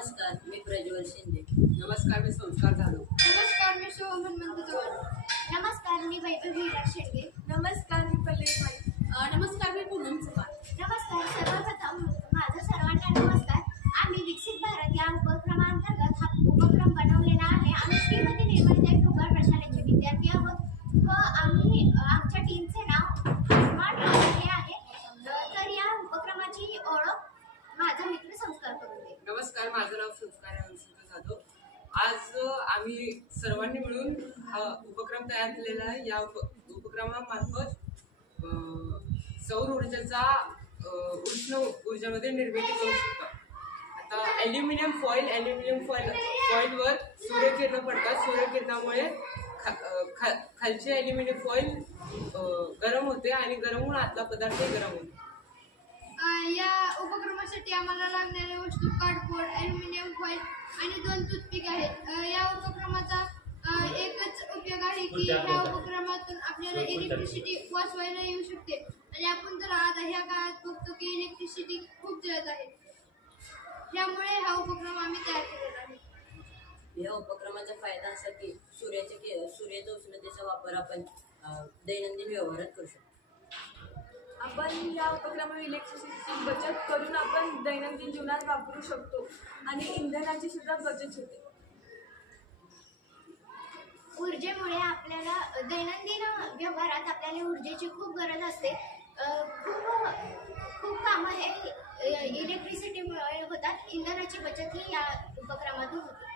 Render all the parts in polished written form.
नमस्कार, मी प्रज्वल शिंदे. नमस्कार, मी संस्कार जाधव. नमस्कार, मी शोभन हनुमंत चव्हाण. नमस्कार, मी वैभवी विराज शेळके. नमस्कार, मी पल्लवी माळी. नमस्कार, मी पूनम चव्हाण. नमस्कार. सर्वप्रथम माझा सर्वांना नमस्कार. आम्ही विकसित भारत या उपक्रमांतर्गत हा उपक्रम बनवलेला आहे. आम्ही श्रीमती निर्मलताई ठोकर प्रशालेचे विद्यार्थी आहोत व आम्ही आमच्या टीमचे नाव स्मार्ट कॉलर हे आहे. तर या उपक्रमाची ओळख माझा मित्र संस्कार करून दे. नमस्कार, माझं नाव संस्कार जाधव. आज आम्ही सर्वांनी मिळून हा उपक्रम तयार केलेला आहे. या उपक्रमामार्फत सौर ऊर्जेचा उष्ण ऊर्जेमध्ये निर्मिती करू शकतो. आता ॲल्युमिनियम फॉइलवर सूर्यकिरण पडतात. सूर्यकिरणामुळे खालचे ॲल्युमिनियम फॉइल गरम होते आणि गरम होऊन आतला पदार्थही गरम होतो. या उपक्रमासाठी आम्हाला लागणाऱ्या वस्तू कार्डबोर्ड, ॲल्युमिनियम फॉइल आणि 2 टूथपिक आहेत. या उपक्रमाचा एकच उपयोग आहे की ह्या उपक्रमातून आपल्याला इलेक्ट्रिसिटी वाचवायला येऊ शकते आणि आपण तर आता ह्या काळात बघतो की इलेक्ट्रिसिटी खूप जळत आहे. त्यामुळे हा उपक्रम आम्ही तयार केलेला आहे. या उपक्रमाचा फायदा असा की सूर्याच्या उष्णतेचा वापर आपण दैनंदिन व्यवहारात करू शकतो. आपण या उपक्रमाने इलेक्ट्रिसिटीची बचत करून आपण दैनंदिन जीवनात वापरू शकतो आणि इंधनाची सुद्धा बचत होते. ऊर्जेमुळे आपल्याला दैनंदिन व्यवहारात आपल्याला ऊर्जेची खूप गरज असते. खूप कामं हे इलेक्ट्रिसिटीमुळे होतात. इंधनाची बचत ही या उपक्रमातून होते.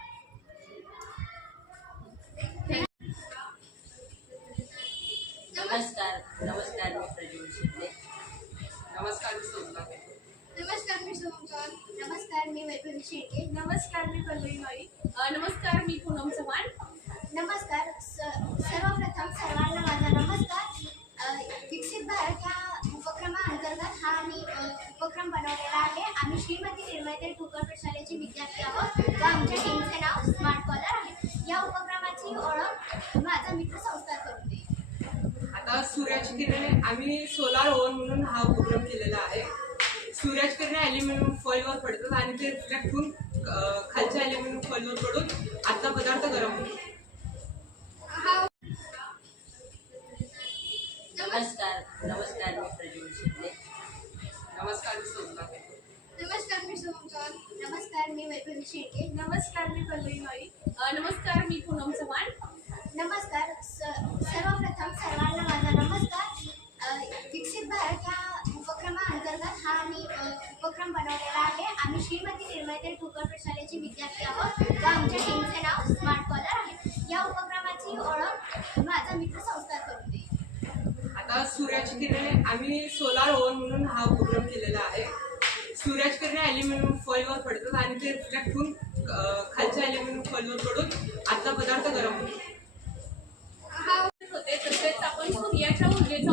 नमस्कार, मी प्रज्वल शिंदे. नमस्कार, मी संस्कार. नमस्कार, मी शोभन चव्हाण. नमस्कार, मी वैभवी शेळके. नमस्कार, मी पल्लवी माळी. नमस्कार, मी पूनम चव्हाण. नमस्कार. सर्वप्रथम सर्वांना माझा नमस्कार. विकसित भारत या उपक्रमाअंतर्गत हा आम्ही उपक्रम बनवलेला आहे. आम्ही श्रीमती निर्मलताई ठोकर प्रशालेचे विद्यार्थी आहोत व आमच्या टीमचे नाव स्मार्ट कॉलर आहे. या उपक्रमाची ओळख माझा मित्र संस्कार करून दे. आता सूर्याची किरणे आम्ही सोलार ओव्हन म्हणून हा उपक्रम केलेला आहे. सूर्याची किरणे ॲल्युमिनियम फॉइलवर पडतात आणि ते रिफ्लेक्ट होऊन खालच्या ॲल्युमिनियम फॉइलवर पडून आतला पदार्थ गरम होतो. नमस्कार, मी प्रज्वल शिंदे. नमस्कार, मी संस्कार. नमस्कार, मी शोभन चव्हाण. नमस्कार, मी वैभवी शेळके. नमस्कार, मी पल्लवी माळी. नमस्कार, मी पूनम चव्हाण. नमस्कार. सर्वप्रथम सर्वांना माझा नमस्कार. विकसित भारत या उपक्रमाअंतर्गत हा आम्ही उपक्रम बनवलेला आहे. आम्ही श्रीमती निर्मलताई ठोकर प्रशालेचे विद्यार्थी आहोत व आमच्या टीमचे नाव स्मार्ट कॉलर आहे. या उपक्रमाची ओळख माझा मित्र संस्कार करून दे. आता सूर्याची किरणे आम्ही सोलार ओव्हन म्हणून हा उपक्रम केलेला आहे. सूर्याची किरणे ॲल्युमिनियम फॉइलवर पडतात आणि ते रिफ्लेक्ट होऊन खालच्या ॲल्युमिनियम फॉइलवर पडून आतला पदार्थ गरम होतो. होते तसेच आपण सूर्याच्या ऊर्जेचा